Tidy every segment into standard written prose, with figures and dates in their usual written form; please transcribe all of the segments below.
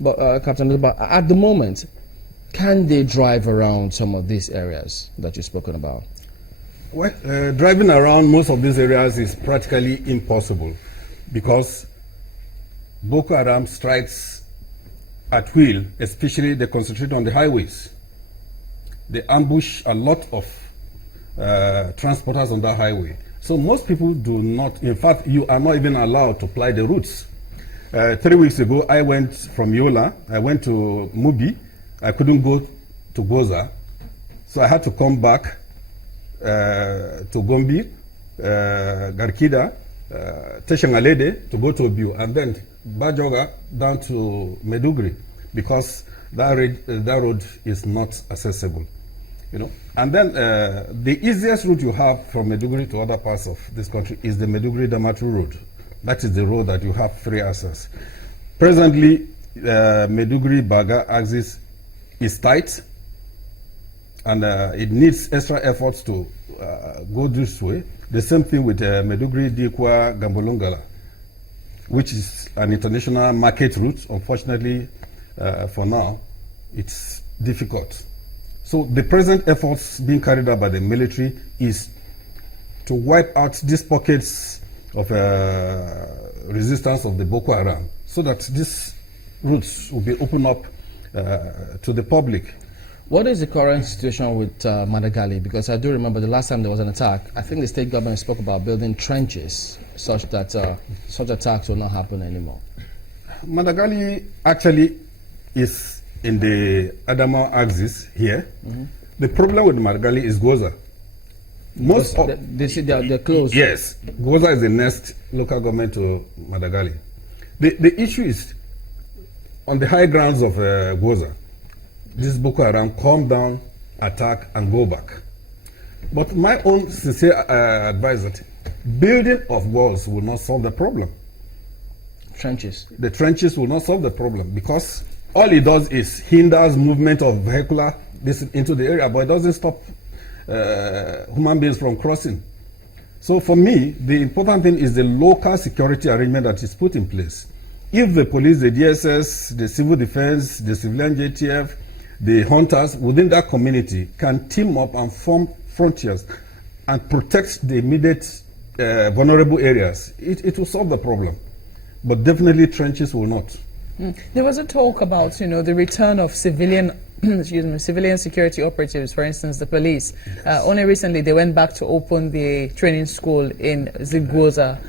But Captain Adoba, at the moment, can they drive around some of these areas that you've spoken about? Well, driving around most of these areas is practically impossible because Boko Haram strikes at will, especially they concentrate on the highways. They ambush a lot of transporters on that highway. So most people do not, in fact, you are not even allowed to ply the routes. 3 weeks ago, I went from Yola, I went to Mubi, I couldn't go to Goza, so I had to come back to Gombe, Garkida, Teshangalede to go to Obiu, and then Bajoga down to Meduguri, because that road is not accessible. You know, and then the easiest route you have from Meduguri to other parts of this country is the Meduguri-Damaturu road. That is the road that you have free access. Presently, Meduguri-Baga axis is tight, and it needs extra efforts to go this way. The same thing with Meduguri-Dikwa-Gambolongala, which is an international market route. Unfortunately, for now, it's difficult. So the present efforts being carried out by the military is to wipe out these pockets of resistance of the Boko Haram, so that these routes will be opened up to the public. What is the current situation with Madagali? Because I do remember the last time there was an attack, I think the state government spoke about building trenches such that such attacks will not happen anymore. Madagali actually is in the Adama axis here. Mm-hmm. The problem with Madagali is Goza. Most of they're close. Yes, Goza is the next local government to Madagali. The issue is on the high grounds of Goza. This Boko Haram come down, attack, and go back. But my own sincere advice that building of walls will not solve the problem. Trenches. The trenches will not solve the problem, because all it does is hinders movement of vehicular into the area, but it doesn't stop human beings from crossing. So for me, the important thing is the local security arrangement that is put in place. If the police, the DSS, the civil defense, the civilian JTF, the hunters within that community can team up and form frontiers and protect the immediate vulnerable areas, it will solve the problem. But definitely trenches will not. There was a talk about, the return of civilian civilian security operatives, for instance, the police. Yes. Only recently they went back to open the training school in Zigwoza.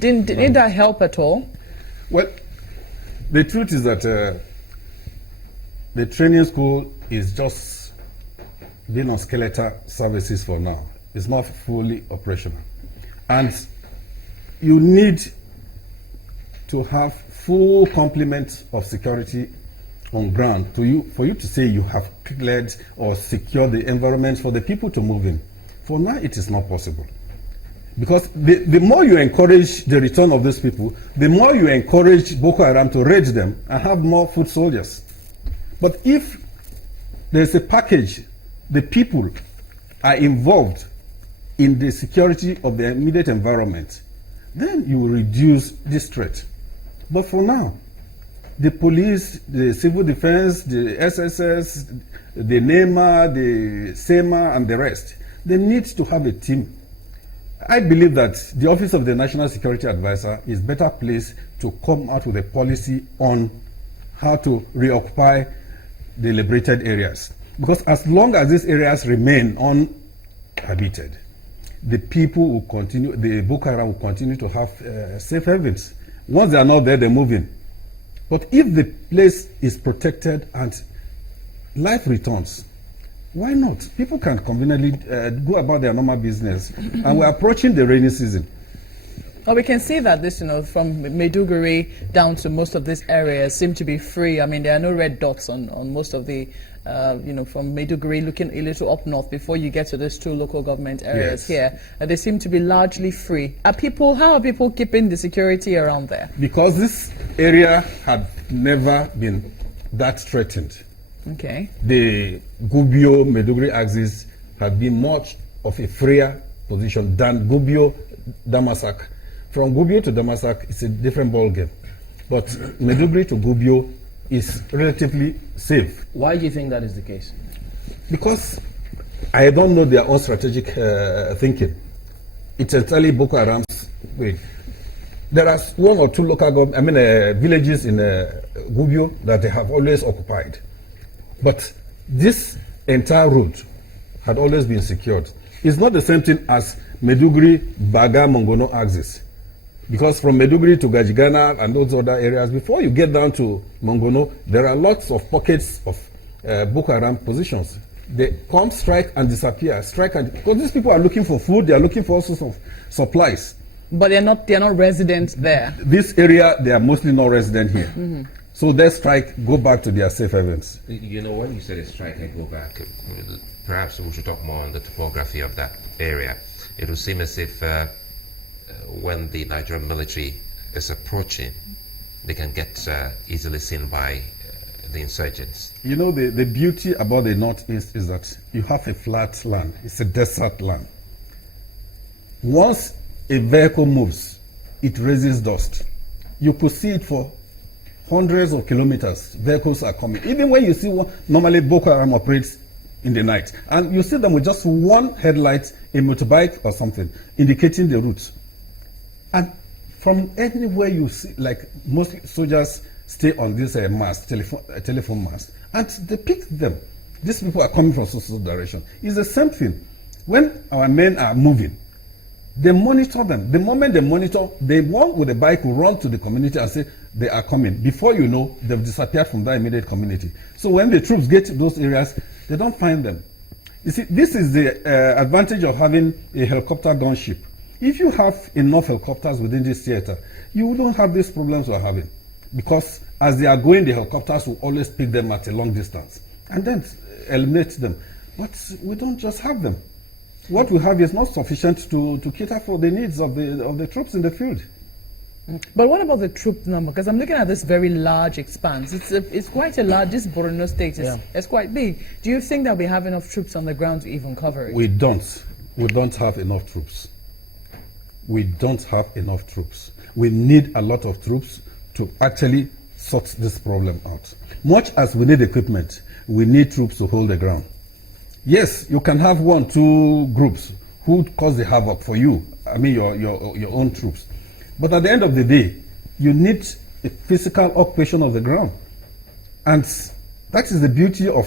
Didn't that help at all? Well, the truth is that the training school is just being on skeletal services for now. It's not fully operational. And you need to have full complement of security on ground for you to say you have cleared or secured the environment for the people to move in. For now, it is not possible. Because the more you encourage the return of these people, the more you encourage Boko Haram to raid them and have more foot soldiers. But if there's a package, the people are involved in the security of the immediate environment, then you will reduce this threat. But for now, the police, the civil defense, the SSS, the NEMA, the SEMA, and the rest, they need to have a team. I believe that the Office of the National Security Advisor is better placed to come out with a policy on how to reoccupy the liberated areas. Because as long as these areas remain uninhabited, the people will continue, the Boko Haram will continue to have safe havens. Once they are not there, they move in. But if the place is protected and life returns, why not? People can conveniently go about their normal business. And we're approaching the rainy season. Well, we can see that this, from Maiduguri down to most of these areas seem to be free. I mean, there are no red dots on most of the, from Maiduguri looking a little up north before you get to these two local government areas here. They seem to be largely free. How are people keeping the security around there? Because this area had never been that threatened. Okay. The Gubio Maiduguri axis have been much of a freer position than Gubio Damasak. From Gubio to Damasak, it's a different ballgame. But Maiduguri to Gubio is relatively safe Why do you think that is the case? because I don't know their own strategic thinking. It's entirely Boko Haram's way. There are one or two villages in Gubio that they have always occupied. But this entire route had always been secured. It's not the same thing as Maiduguri, Baga, Mongono axis. Because from Maiduguri to Gajigana and those other areas, before you get down to Mongono, there are lots of pockets of Boko Haram positions. They come, strike, and disappear. Because these people are looking for food, they are looking for all sorts of supplies. But they're not residents there. This area, they are mostly not resident here. So they strike, go back to their safe havens. You know, when you say a strike and go back, perhaps we should talk more on the topography of that area. It would seem as if when the Nigerian military is approaching, they can get easily seen by the insurgents. You know, the beauty about the Northeast is that you have a flat land. It's a desert land. Once a vehicle moves, it raises dust. You could see it for hundreds of kilometers. Vehicles are coming. Even when you see one, normally Boko Haram operates in the night, and you see them with just one headlight, a motorbike or something, indicating the route. And from anywhere you see, like most soldiers stay on this mast, telephone mast, and they pick them. These people are coming from social direction. It's the same thing. When our men are moving, they monitor them. The moment they monitor, the one with the bike will run to the community and say they are coming. Before you know, they've disappeared from that immediate community. So when the troops get to those areas, they don't find them. You see, this is the advantage of having a helicopter gunship. If you have enough helicopters within this theater, you don't have these problems we're having. Because as they are going, the helicopters will always pick them at a long distance and then eliminate them. But we don't just have them. What we have is not sufficient to cater for the needs of the troops in the field. But what about the troop number? Because I'm looking at this very large expanse. It's quite a large. This Borno state is quite big. Do you think that we have enough troops on the ground to even cover it? We don't. We don't have enough troops. We don't have enough troops. We need a lot of troops to actually sort this problem out. Much as we need equipment, we need troops to hold the ground. Yes, you can have 1-2 groups who cause the havoc for you. I mean, your own troops. But at the end of the day, you need a physical occupation of the ground. And that is the beauty of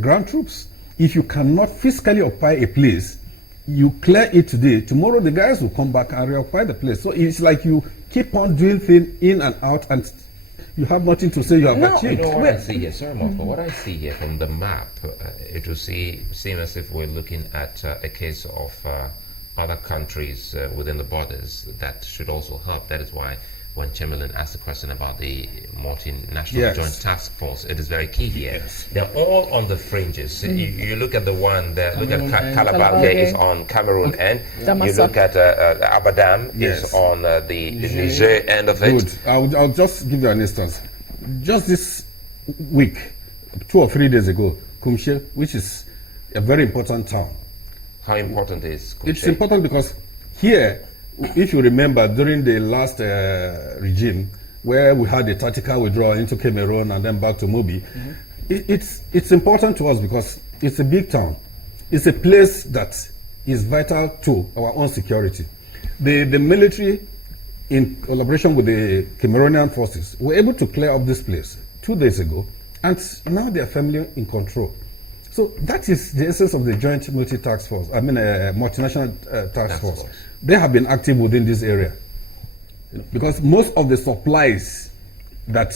ground troops. If you cannot physically occupy a place, you clear it today. Tomorrow, the guys will come back and reoccupy the place. So it's like you keep on doing things in and out, and you have nothing to say you have achieved. You know what I see here, sorry, Mark, but what I see here from the map, it will seem as if we're looking at a case of other countries within the borders that should also help. That is why when Chamberlain asked the question about the multinational joint task force, it is very key here. Yes. They're all on the fringes. You look at the one there, look at Calabar, there is on Cameroon end. You look at Abadam, is on the Niger end of it. Good. I'll just give you an instance. Just this week, 2 or 3 days ago, Kumshe, which is a very important town. How important is Kumshe? It's important because here, if you remember, during the last regime, where we had a tactical withdrawal into Cameroon and then back to Mobi, it's important to us because it's a big town. It's a place that is vital to our own security. The military, in collaboration with the Cameroonian forces, were able to clear up this place 2 days ago, and now they are firmly in control. So that is the essence of the joint multi-task force, multinational task force. They have been active within this area because most of the supplies that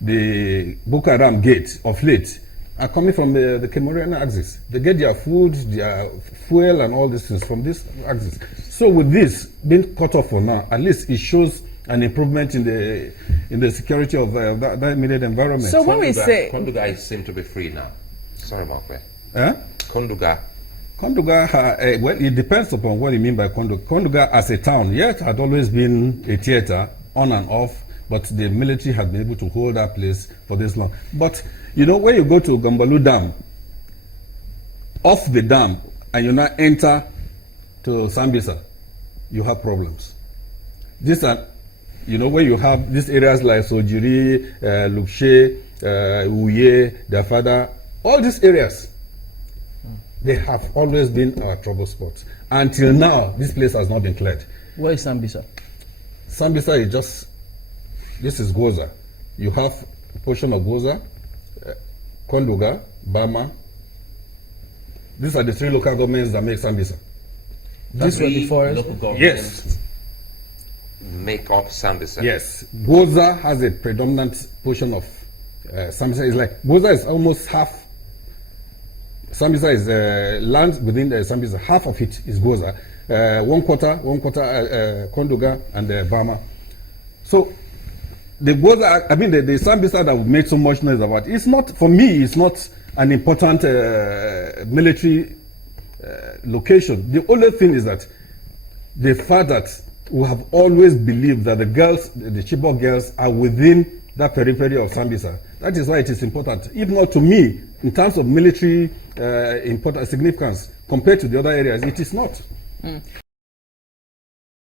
the Boko Haram get of late are coming from the Cameroonian axis. They get their food, their fuel, and all these things from this axis. So with this being cut off for now, at least it shows an improvement in the security of that immediate environment. So when we say Konduga seem to be free now. Sorry, Mark. Konduga, well, it depends upon what you mean by Konduga. Konduga as a town, yes, had always been a theater, on and off, but the military had been able to hold that place for this long. But, you know, when you go to Gambalu Dam, off the dam, and you now enter to Sambisa, you have problems. These are You know, when you have these areas like Sojiri, Lukse, Uye, Dafada, all these areas, they have always been our trouble spots. Until now, this place has not been cleared. Where is Sambisa? Sambisa is just, this is Goza. You have a portion of Goza, Konduga, Bama. These are the 3 local governments that make Sambisa. This was before. Local governments Yes. make up Sambisa. Yes. Goza has a predominant portion of Sambisa. Is like, Goza is almost half. Sambisa is land within Sambisa. Half of it is Goza. One quarter, Konduga and Bama. So the Goza, I mean the Sambisa that we've made so much noise about, it's not, for me, it's not an important military location. The only thing is that the fact that we have always believed that the girls, the Chibok girls, are within that periphery of Sambisa. That is why it is important. If not to me, in terms of military significance, compared to the other areas, it is not.